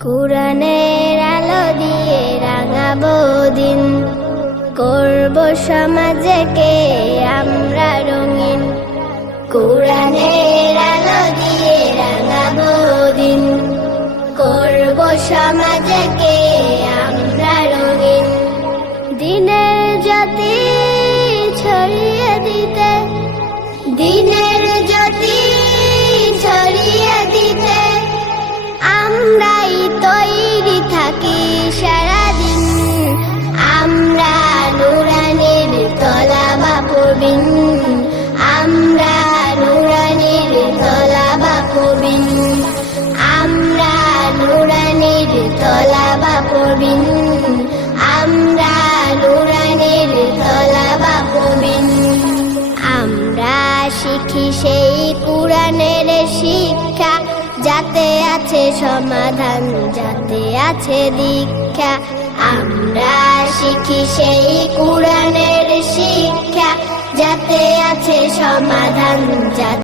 কুরআনের আলো দিয়ে রাঙাবো দিন, করব সমাজকে আমরা রঙিন। কুরআনের আলো দিয়ে রাঙাবো দিন, করব সমাজকে আমরা রঙিন। দিনের জ্যোতি ছড়িয়ে দিতে, দিনের জ্যোতি ছড়িয়ে দিতে আমরাই তৈরি থাকি সারাদিন। আমরা নুরানির তলাবা পড়বিন, আমরা নুরানির তলাবা পড়বিন, আমরা নুরানির তলাবা পড়বিন, আমরা নুরানির তলাবা পড়বিন। আমরা শিখি সেই কুরআনের শিক্ষা, যাতে আছে সমাধান, যাতে আছে দীক্ষা। আমরা শিখি সেই কুরআনের শিক্ষা, যাতে আছে সমাধান, যাতে